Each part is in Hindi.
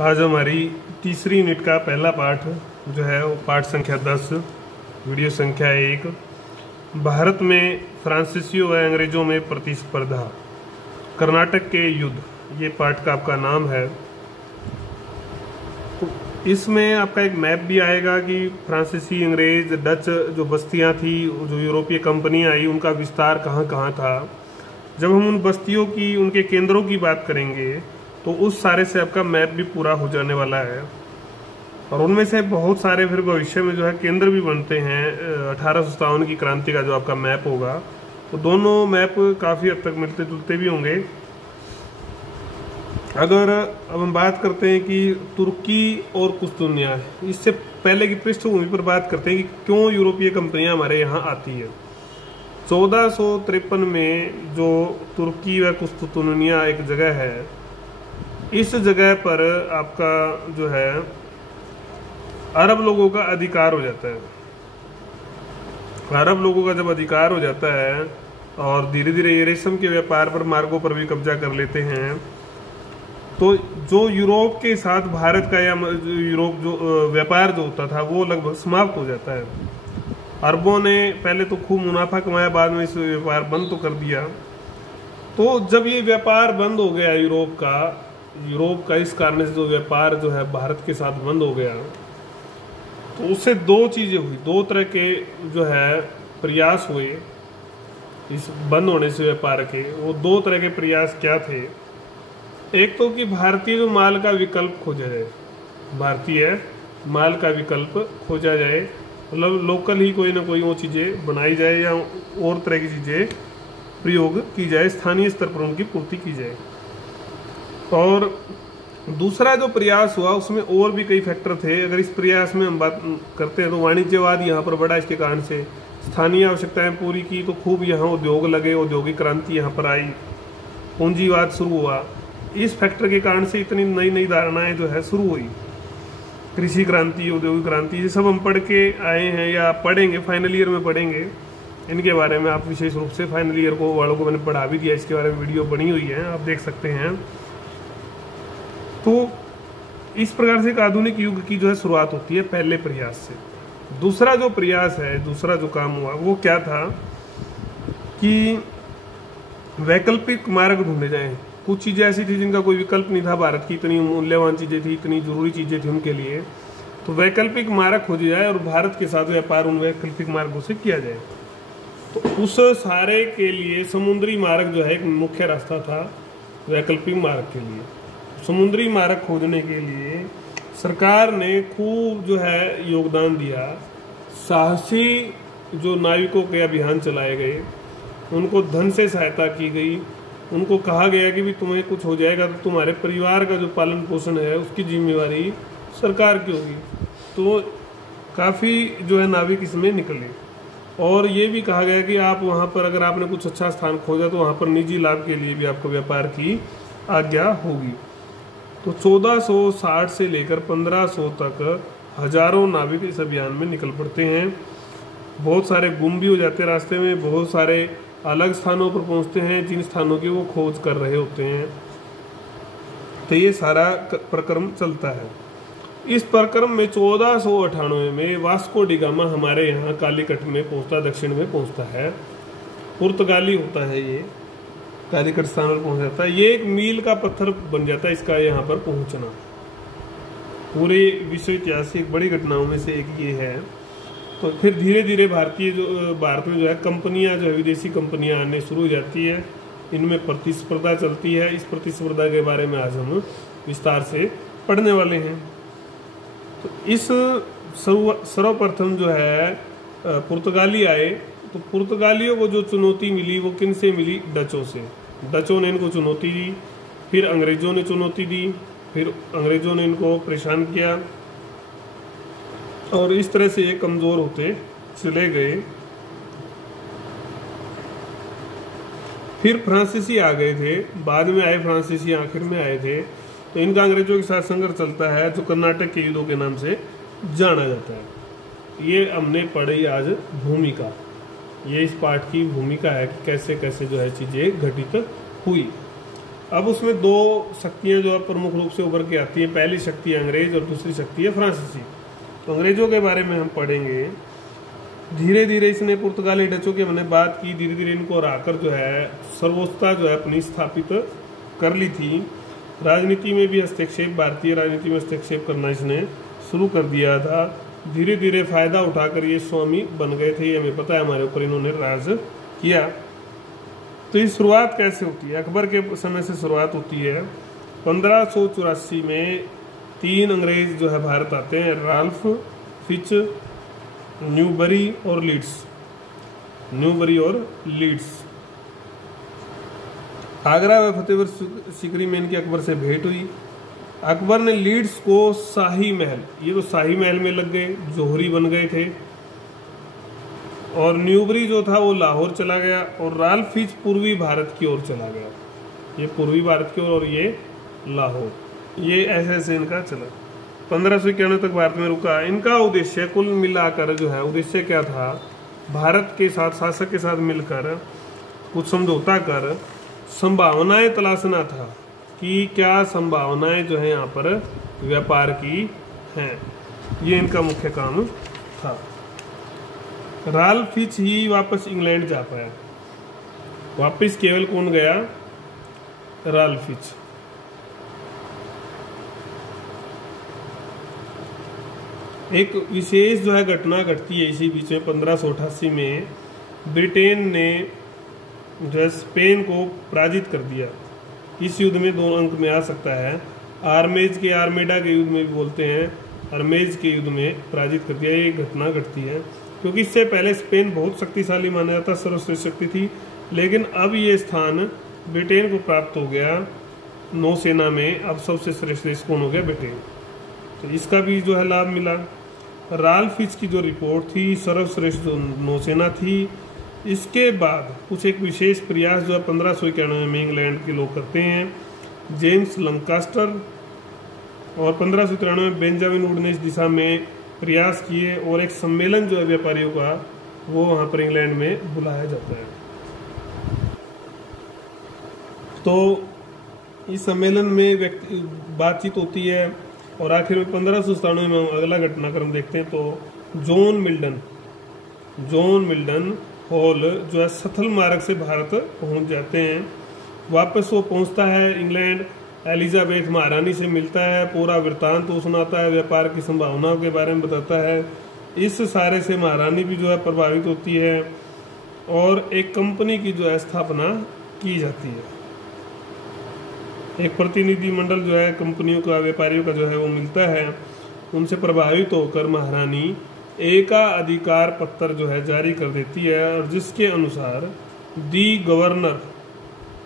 आज हमारी तीसरी यूनिट का पहला पाठ जो है वो पाठ संख्या 10 वीडियो संख्या 1 भारत में फ्रांसीसियों व अंग्रेजों में प्रतिस्पर्धा कर्नाटक के युद्ध, ये पाठ का आपका नाम है। तो इसमें आपका एक मैप भी आएगा कि फ्रांसीसी, अंग्रेज, डच जो बस्तियां थी, जो यूरोपीय कंपनियां आई, उनका विस्तार कहाँ कहाँ था। जब हम उन बस्तियों की, उनके केंद्रों की बात करेंगे तो उस सारे से आपका मैप भी पूरा हो जाने वाला है। और उनमें से बहुत सारे फिर भविष्य में जो है केंद्र भी बनते हैं। 1857 की क्रांति का जो आपका मैप होगा, तो दोनों मैप काफ़ी हद तक मिलते जुलते भी होंगे। अगर अब हम बात करते हैं कि तुर्की और कुस्तुनिया, इससे पहले की पृष्ठभूमि पर बात करते हैं कि क्यों यूरोपीय कंपनियां हमारे यहाँ आती है। 1453 में जो तुर्की व कुस्तुनिया एक जगह है, इस जगह पर आपका जो है अरब लोगों का अधिकार हो जाता है। अरब लोगों का जब अधिकार हो जाता है और धीरे धीरे ये रेशम के व्यापार पर, मार्गों पर भी कब्जा कर लेते हैं, तो जो यूरोप के साथ भारत का या यूरोप जो व्यापार जो होता था वो लगभग समाप्त हो जाता है। अरबों ने पहले तो खूब मुनाफा कमाया, बाद में इस व्यापार बंद तो कर दिया। तो जब ये व्यापार बंद हो गया यूरोप का इस कारण से जो व्यापार जो है भारत के साथ बंद हो गया, तो उससे दो चीजें हुई, दो तरह के जो है प्रयास हुए इस बंद होने से व्यापार के। वो दो तरह के प्रयास क्या थे? एक तो कि भारतीय जो माल का विकल्प खोजा जाए, भारतीय माल का विकल्प खोजा जाए, मतलब लोकल ही कोई ना कोई वो चीजें बनाई जाए या और तरह की चीजें प्रयोग की जाए, स्थानीय स्तर पर उनकी पूर्ति की जाए। और दूसरा जो प्रयास हुआ उसमें और भी कई फैक्टर थे। अगर इस प्रयास में हम बात करते हैं तो वाणिज्यवाद यहाँ पर बढ़ा, इसके कारण से स्थानीय आवश्यकताएं पूरी की, तो खूब यहाँ उद्योग लगे, औद्योगिक क्रांति यहाँ पर आई, पूंजीवाद शुरू हुआ। इस फैक्टर के कारण से इतनी नई नई धारणाएं जो है शुरू हुई। कृषि क्रांति, औद्योगिक क्रांति, ये सब हम पढ़ के आए हैं या पढ़ेंगे, फाइनल ईयर में पढ़ेंगे। इनके बारे में आप विशेष रूप से फाइनल ईयर को वालों को मैंने पढ़ा भी दिया, इसके बारे में वीडियो बनी हुई है, आप देख सकते हैं। तो इस प्रकार से एक आधुनिक युग की जो है शुरुआत होती है पहले प्रयास से। दूसरा जो प्रयास है, दूसरा जो काम हुआ वो क्या था कि वैकल्पिक मार्ग ढूंढे जाएं। कुछ चीजें ऐसी थी जिनका कोई विकल्प नहीं था, भारत की इतनी मूल्यवान चीजें थी, इतनी जरूरी चीजें थी उनके लिए, तो वैकल्पिक मार्ग खोजे जाए और भारत के साथ व्यापार उन वैकल्पिक मार्गों से किया जाए। तो उस सारे के लिए समुद्री मार्ग जो है एक मुख्य रास्ता था वैकल्पिक मार्ग के लिए। समुद्री मार्ग खोजने के लिए सरकार ने खूब जो है योगदान दिया। साहसी जो नाविकों के अभियान चलाए गए, उनको धन से सहायता की गई, उनको कहा गया कि भी तुम्हें कुछ हो जाएगा तो तुम्हारे परिवार का जो पालन पोषण है उसकी जिम्मेवारी सरकार की होगी। तो काफ़ी जो है नाविक इसमें निकले। और ये भी कहा गया कि आप वहाँ पर अगर आपने कुछ अच्छा स्थान खोजा तो वहाँ पर निजी लाभ के लिए भी आपको व्यापार की आज्ञा होगी। तो 1460 से लेकर 1500 तक हजारों नाविक इस अभियान में निकल पड़ते हैं। बहुत सारे गुम भी हो जाते हैं रास्ते में, बहुत सारे अलग स्थानों पर पहुंचते हैं जिन स्थानों की वो खोज कर रहे होते हैं। तो ये सारा प्रक्रम चलता है। इस प्रक्रम में 1498 में वास्को डी गामा हमारे यहाँ कालीकट में पहुंचता, दक्षिण में पहुंचता है। पुर्तगाली होता है ये, कालीकट स्थान पर पहुंच जाता है। ये एक मील का पत्थर बन जाता है इसका यहाँ पर पहुंचना। पूरे विश्व इतिहास की एक बड़ी घटनाओं में से एक ये है। तो फिर धीरे धीरे भारत में जो है कंपनियां, जो है विदेशी कंपनियां आने शुरू हो जाती है। इनमें प्रतिस्पर्धा चलती है। इस प्रतिस्पर्धा के बारे में आज हम विस्तार से पढ़ने वाले हैं। तो इस सर्वप्रथम जो है पुर्तगाली आए, तो पुर्तगालियों को जो चुनौती मिली वो किन से मिली? डचों से। डचों ने इनको चुनौती दी, फिर अंग्रेजों ने चुनौती दी, फिर अंग्रेजों ने इनको परेशान किया, और इस तरह से ये कमजोर होते चले गए। फिर फ्रांसीसी आ गए थे, बाद में आए फ्रांसीसी, आखिर में आए थे। तो इनका अंग्रेजों के साथ संघर्ष चलता है जो कर्नाटक के युद्धों के नाम से जाना जाता है। ये हमने पढ़ी आज भूमिका, ये इस पाठ की भूमिका है कि कैसे कैसे जो है चीजें घटित हुई। अब उसमें दो शक्तियां जो है प्रमुख रूप से उभर के आती हैं। पहली शक्ति है अंग्रेज और दूसरी शक्ति है फ्रांसीसी। तो अंग्रेजों के बारे में हम पढ़ेंगे। धीरे धीरे इसने पुर्तगाली डचों की हमने बात की, धीरे धीरे इनको हराकर जो है सर्वोच्चता जो है अपनी स्थापित कर ली थी। राजनीति में भी हस्तक्षेप, भारतीय राजनीति में हस्तक्षेप करना इसने शुरू कर दिया था। धीरे धीरे फायदा उठाकर ये स्वामी बन गए थे, ये हमें पता है, हमारे ऊपर इन्होंने राज किया। तो ये शुरुआत कैसे होती है? अकबर के समय से शुरुआत होती है। 1584 में 3 अंग्रेज जो है भारत आते हैं, राल्फ, फिच, न्यूबरी और लीड्स। आगरा व फतेहपुर सीकरी में इनकी अकबर से भेंट हुई। अकबर ने लीड्स को शाही महल, ये तो शाही महल में लग गए, जोहरी बन गए थे। और न्यूबरी जो था वो लाहौर चला गया, और राल्फ फिच पूर्वी भारत की ओर चला गया। ये पूर्वी भारत की ओर और ये लाहौर। ये ऐसे ऐसे इनका चला। 1591 तक भारत में रुका। इनका उद्देश्य कुल मिलाकर जो है, उद्देश्य क्या था? भारत के साथ, शासक के साथ मिलकर कुछ समझौता कर संभावनाएं तलाशना था कि क्या संभावनाएं जो है यहाँ पर व्यापार की हैं। ये इनका मुख्य काम था। राल्फ फिच ही वापस इंग्लैंड जा पाया। वापस केवल कौन गया? Ralph Fitch. एक विशेष जो है घटना घटती है इसी बीच में। 1588 में ब्रिटेन ने जो है स्पेन को पराजित कर दिया। इस युद्ध में 2 अंक में आ सकता है। आर्मेडा के युद्ध में भी बोलते हैं, अरमेज के युद्ध में पराजित कर दिया। ये घटना घटती है क्योंकि इससे पहले स्पेन बहुत शक्तिशाली माना जाता, सर्वश्रेष्ठ शक्ति थी, लेकिन अब ये स्थान ब्रिटेन को प्राप्त हो गया नौसेना में। अब सबसे श्रेष्ठ देश कौन हो गया? ब्रिटेन। तो इसका भी जो है लाभ मिला। राल्फ फिच की जो रिपोर्ट थी, सर्वश्रेष्ठ जो नौसेना थी, इसके बाद कुछ एक विशेष प्रयास जो है 1591 में इंग्लैंड के लोग करते हैं। जेम्स लंकास्टर और 1593 में बेंजामिन वुड ने इस दिशा में प्रयास किए, और एक सम्मेलन जो है व्यापारियों का वो वहाँ पर इंग्लैंड में बुलाया जाता है। तो इस सम्मेलन में बातचीत होती है, और आखिर में 1597 में हम अगला घटनाक्रम देखते हैं। तो जॉन मिल्टन हॉल जो है सथल मार्ग से भारत पहुंच जाते हैं। वापस वो पहुंचता है इंग्लैंड, एलिजाबेथ महारानी से मिलता है, पूरा वृत्तांत वो सुनाता है, व्यापार की संभावनाओं के बारे में बताता है। इस सारे से महारानी भी जो है प्रभावित होती है, और एक कंपनी की जो है स्थापना की जाती है। एक प्रतिनिधि मंडल जो है कंपनियों का, व्यापारियों का जो है वो मिलता है। उनसे प्रभावित होकर महारानी एकाधिकार पत्र जो है जारी कर देती है, और जिसके अनुसार the governor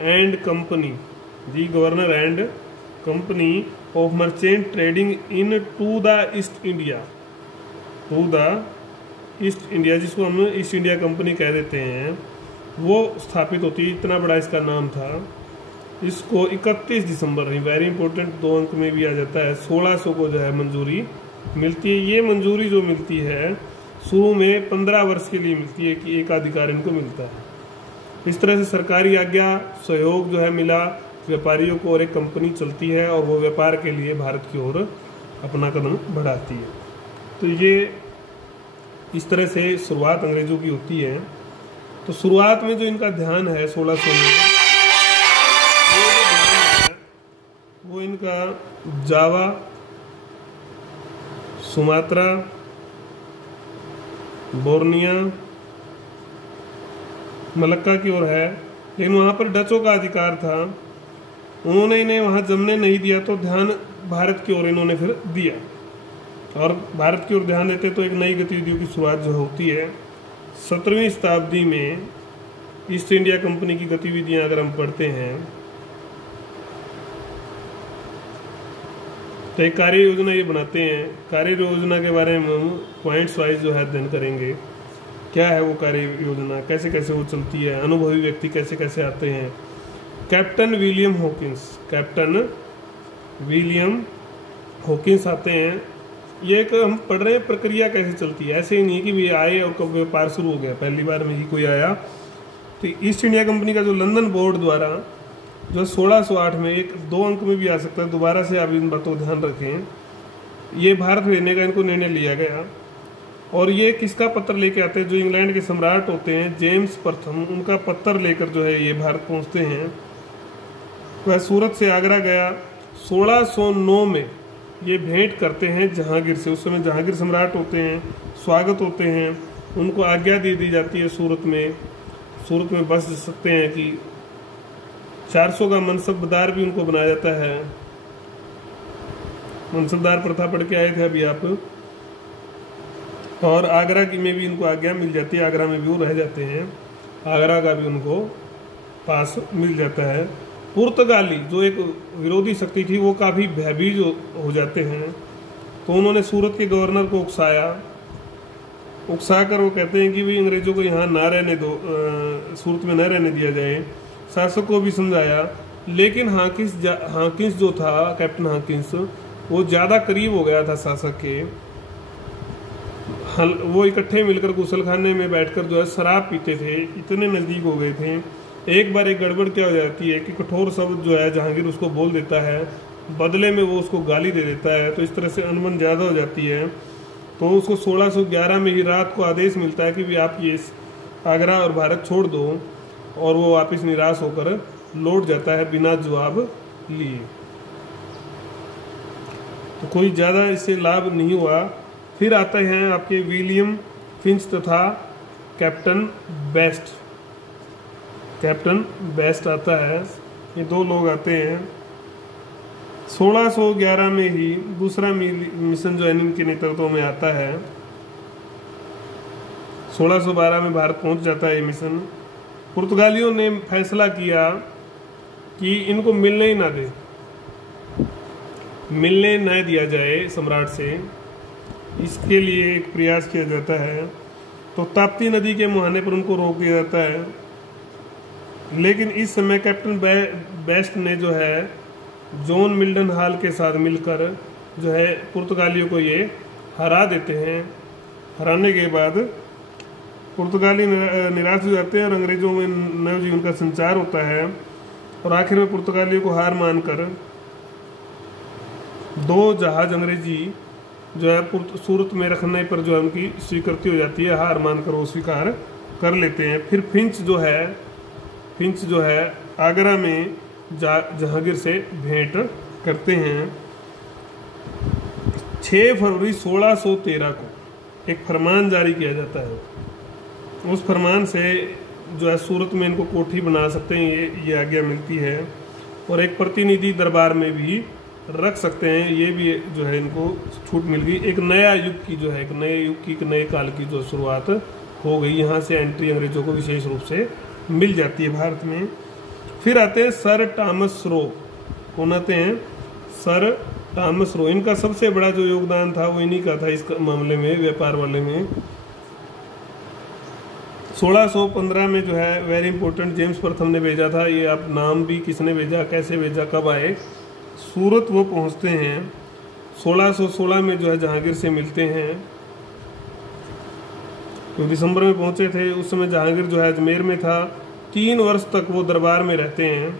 and company of merchant trading into the East India, जिसको हम ईस्ट इंडिया कंपनी कह देते हैं, वो स्थापित होती है। इतना बड़ा इसका नाम था। इसको 31 दिसंबर, वेरी इंपॉर्टेंट, 2 अंक में भी आ जाता है, 1600 को जो है मंजूरी मिलती है। ये मंजूरी जो मिलती है शुरू में 15 वर्ष के लिए मिलती है कि एकाधिकार इनको मिलता है। इस तरह से सरकारी आज्ञा, सहयोग जो है मिला व्यापारियों को, और एक कंपनी चलती है, और वो व्यापार के लिए भारत की ओर अपना कदम बढ़ाती है। तो ये इस तरह से शुरुआत अंग्रेजों की होती है। तो शुरुआत में जो इनका ध्यान है 1600 में, वो इनका जावा, सुमात्रा, बोर्निया, मलक्का की ओर है। लेकिन वहाँ पर डचों का अधिकार था, उन्होंने इन्हें वहाँ जमने नहीं दिया, तो ध्यान भारत की ओर इन्होंने फिर दिया। और भारत की ओर ध्यान देते तो एक नई गतिविधियों की शुरुआत जो होती है। 17वीं शताब्दी में ईस्ट इंडिया कंपनी की गतिविधियां अगर हम पढ़ते हैं तो एक कार्य योजना ये बनाते हैं। कार्य योजना के बारे में हम पॉइंट्स वाइज जो है अध्ययन करेंगे। क्या है वो कार्य योजना, कैसे कैसे वो चलती है, अनुभवी व्यक्ति कैसे कैसे आते हैं। कैप्टन विलियम हॉकिंस आते हैं। ये एक हम पढ़ रहे हैं प्रक्रिया कैसे चलती है, ऐसे ही नहीं कि भी आए और कब व्यापार शुरू हो गया, पहली बार में ही कोई आया। तो ईस्ट इंडिया कंपनी का जो लंदन बोर्ड द्वारा जो 1608 में, एक 2 अंक में भी आ सकता है, दोबारा से आप इन बातों को ध्यान रखें, ये भारत भेजने का इनको निर्णय लिया गया। और ये किसका पत्र लेके आते हैं? जो इंग्लैंड के सम्राट होते हैं जेम्स प्रथम, उनका पत्र लेकर जो है ये भारत पहुंचते हैं। वह सूरत से आगरा गया। 1609 में ये भेंट करते हैं जहांगीर से। उस समय जहांगीर सम्राट होते हैं, स्वागत होते हैं, उनको आज्ञा दे दी जाती है सूरत में बस सकते हैं कि 400 का मनसबदार भी उनको बनाया जाता है। मनसबदार प्रथा पढ़ के आए थे अभी आप। और आगरा की में भी इनको आज्ञा मिल जाती है, आगरा में भी वो रह जाते हैं, आगरा का भी उनको पास मिल जाता है। पुर्तगाली जो एक विरोधी शक्ति थी वो काफ़ी भयभीत हो जाते हैं, तो उन्होंने सूरत के गवर्नर को उकसाकर वो कहते हैं कि भी अंग्रेजों को यहाँ ना रहने दो, सूरत में न रहने दिया जाए। शासक को भी समझाया, लेकिन हाकिंस जो था, कैप्टन हाकिंस, वो ज़्यादा करीब हो गया था शासक के। वो इकट्ठे मिलकर गुसलखाने में बैठकर जो है शराब पीते थे, इतने नज़दीक हो गए थे। एक बार एक गड़बड़ क्या हो जाती है कि कठोर शब्द जो है जहांगीर उसको बोल देता है, बदले में वो उसको गाली दे देता है, तो इस तरह से अनबन ज़्यादा हो जाती है। तो उसको 1611 में ही रात को आदेश मिलता है कि भी आप ये आगरा और भारत छोड़ दो, और वो वापस निराश होकर लौट जाता है बिना जवाब लिए। तो कोई ज़्यादा इससे लाभ नहीं हुआ। फिर आते हैं आपके विलियम फिंच तथा कैप्टन बेस्ट आता है। ये 2 लोग आते हैं। 1611 में ही दूसरा मिशन जो है इनके नेतृत्व में आता है। 1612 में भारत पहुंच जाता है ये मिशन। पुर्तगालियों ने फैसला किया कि इनको मिलने न दिया जाए सम्राट से, इसके लिए एक प्रयास किया जाता है। तो ताप्ती नदी के मुहाने पर उनको रोक दिया जाता है। लेकिन इस समय कैप्टन बेस्ट ने जो है जॉन मिल्टन हॉल के साथ मिलकर जो है पुर्तगालियों को ये हरा देते हैं। हराने के बाद पुर्तगाली निराश हो जाते हैं और अंग्रेजों में नवजीवन का संचार होता है। और आखिर में पुर्तगालियों को हार मानकर 2 जहाज अंग्रेजी जो है सूरत में रखने पर जो है उनकी स्वीकृति हो जाती है, हार मानकर वो स्वीकार कर लेते हैं। फिर फिंच जो है आगरा में जहांगीर से भेंट करते हैं। 6 फरवरी 1613 को एक फरमान जारी किया जाता है। उस फरमान से जो है सूरत में इनको कोठी बना सकते हैं, ये आज्ञा मिलती है। और एक प्रतिनिधि दरबार में भी रख सकते हैं, ये भी जो है इनको छूट मिल गई। एक नया युग की जो है एक नए काल की जो शुरुआत हो गई। यहाँ से एंट्री अंग्रेजों को विशेष रूप से मिल जाती है भारत में। फिर आते हैं सर टॉमस रो। कौन आते हैं? Sir Thomas Roe. इनका सबसे बड़ा जो योगदान था वो इन्हीं का था इस मामले में, व्यापार वाले में। 1615 में जो है वेरी इंपॉर्टेंट जेम्स प्रथम ने भेजा था। ये आप नाम भी किसने भेजा, कैसे भेजा, कब आए, सूरत वो पहुंचते हैं। 1616 में जो है जहांगीर से मिलते हैं। तो दिसंबर में पहुंचे थे। उस समय जहांगीर जो है अजमेर में था। 3 वर्ष तक वो दरबार में रहते हैं।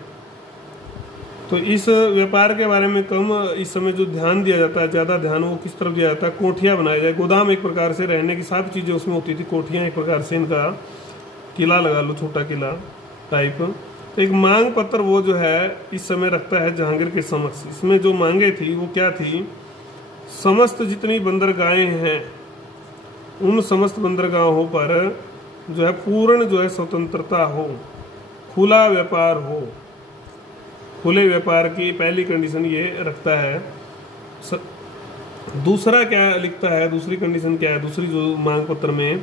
तो इस व्यापार के बारे में कम इस समय जो ध्यान दिया जाता है, ज़्यादा ध्यान वो किस तरफ दिया जाता है, कोठियाँ बनाई जाए। गोदाम एक प्रकार से रहने की सब चीज़ें उसमें होती थी। कोठियाँ एक प्रकार से इनका किला लगा लो, छोटा किला टाइप। तो एक मांग पत्र वो जो है इस समय रखता है जहांगीर के समक्ष। इसमें जो मांगे थी वो क्या थी? समस्त जितनी बंदरगाहें हैं उन समस्त बंदरगाहों पर जो है पूर्ण जो है स्वतंत्रता हो, खुला व्यापार हो। खुले व्यापार की पहली कंडीशन ये रखता है। दूसरा क्या लिखता है, दूसरी कंडीशन क्या है दूसरी जो मांग पत्र में,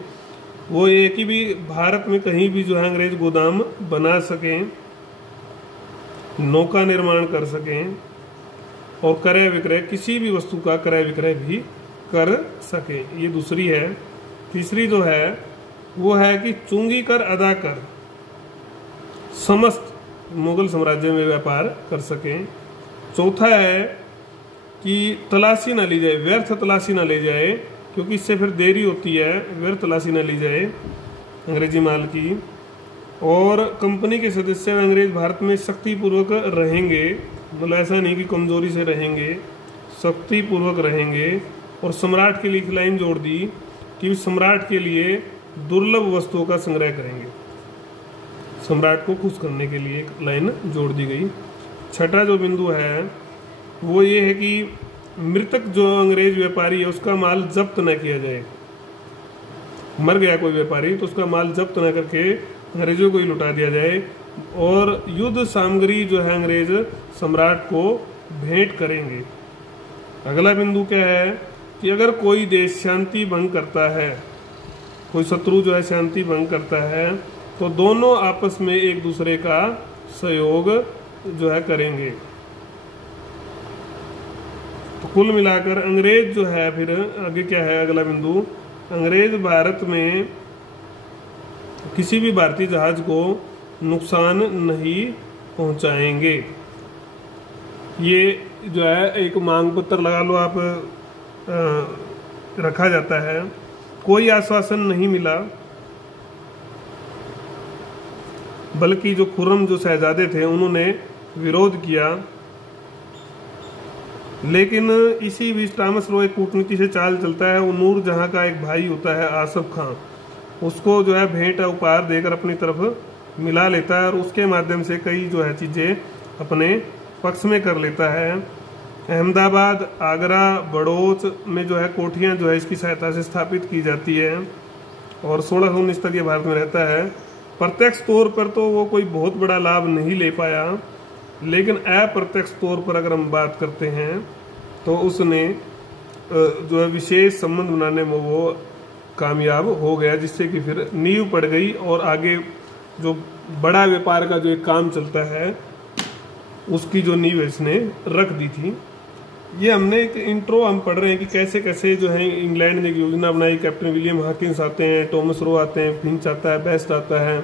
वो ये कि भी भारत में कहीं भी जो है अंग्रेज गोदाम बना सकें, नौका निर्माण कर सकें और क्रय विक्रय किसी भी वस्तु का क्रय विक्रय भी कर सकें। ये दूसरी है। तीसरी जो है वो है कि चुंगी कर अदा कर समस्त मुगल साम्राज्य में व्यापार कर सकें। चौथा है कि तलाशी ना ली जाए, व्यर्थ तलाशी ना ले जाए, क्योंकि इससे फिर देरी होती है। व्यर्थ तलाशी ना ली जाए अंग्रेजी माल की। और कंपनी के सदस्य अंग्रेज भारत में शक्तिपूर्वक रहेंगे, मतलब ऐसा नहीं कि कमजोरी से रहेंगे, शक्तिपूर्वक रहेंगे। और सम्राट के लिए एक लाइन जोड़ दी कि सम्राट के लिए दुर्लभ वस्तुओं का संग्रह करेंगे। सम्राट को खुश करने के लिए एक लाइन जोड़ दी गई। छठा जो बिंदु है वो ये है कि मृतक जो अंग्रेज व्यापारी है उसका माल जब्त न किया जाए। मर गया कोई व्यापारी तो उसका माल जब्त न करके अंग्रेजों को ही लुटा दिया जाए। और युद्ध सामग्री जो है अंग्रेज सम्राट को भेंट करेंगे। अगला बिंदु क्या है कि अगर कोई देश शांति भंग करता है, कोई शत्रु जो है शांति भंग करता है, तो दोनों आपस में एक दूसरे का सहयोग जो है करेंगे। तो कुल मिलाकर अंग्रेज जो है, फिर आगे क्या है अगला बिंदु, अंग्रेज भारत में किसी भी भारतीय जहाज को नुकसान नहीं पहुंचाएंगे। ये जो है एक मांग पत्र लगा लो आप, रखा जाता है। कोई आश्वासन नहीं मिला, बल्कि जो खुर्रम जो शहजादे थे उन्होंने विरोध किया। लेकिन इसी बीच टॉमस रो एक कूटनीति से चाल चलता है। वो नूर जहां का एक भाई होता है आसफ खां, उसको जो है भेंट उपहार देकर अपनी तरफ मिला लेता है और उसके माध्यम से कई जो है चीज़ें अपने पक्ष में कर लेता है। अहमदाबाद, आगरा, बड़ौच में जो है कोठियाँ जो है इसकी सहायता से स्थापित की जाती है और 1619 तक ये भारत में रहता है। प्रत्यक्ष तौर पर तो वो कोई बहुत बड़ा लाभ नहीं ले पाया, लेकिन अप्रत्यक्ष तौर पर अगर हम बात करते हैं तो उसने जो है विशेष संबंध बनाने में वो कामयाब हो गया, जिससे कि फिर नींव पड़ गई और आगे जो बड़ा व्यापार का जो एक काम चलता है उसकी जो नींव इसने रख दी थी। ये हमने एक इंट्रो हम पढ़ रहे हैं कि कैसे कैसे जो है इंग्लैंड ने एक योजना बनाई। कैप्टन विलियम हॉकिंस आते हैं, टॉमस रो आते हैं, फिंच आता है, बेस्ट आता है।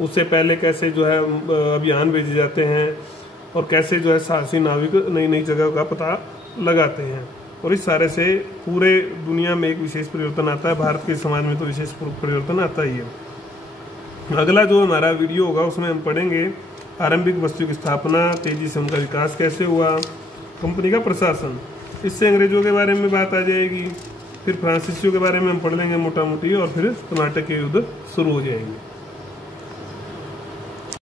उससे पहले कैसे जो है अभियान भेजे जाते हैं और कैसे जो है साहसी नाविक नई नई जगह का पता लगाते हैं। और इस सारे से पूरे दुनिया में एक विशेष परिवर्तन आता है, भारत के समाज में तो विशेष परिवर्तन आता ही है। अगला जो हमारा वीडियो होगा उसमें हम पढ़ेंगे आरंभिक बस्तियों की स्थापना, तेजी से उनका विकास कैसे हुआ, कंपनी का प्रशासन, इससे अंग्रेजों के बारे में बात आ जाएगी। फिर फ्रांसीसियों के बारे में हम पढ़ लेंगे मोटा मोटी, और फिर कर्नाटक के युद्ध शुरू हो जाएंगे।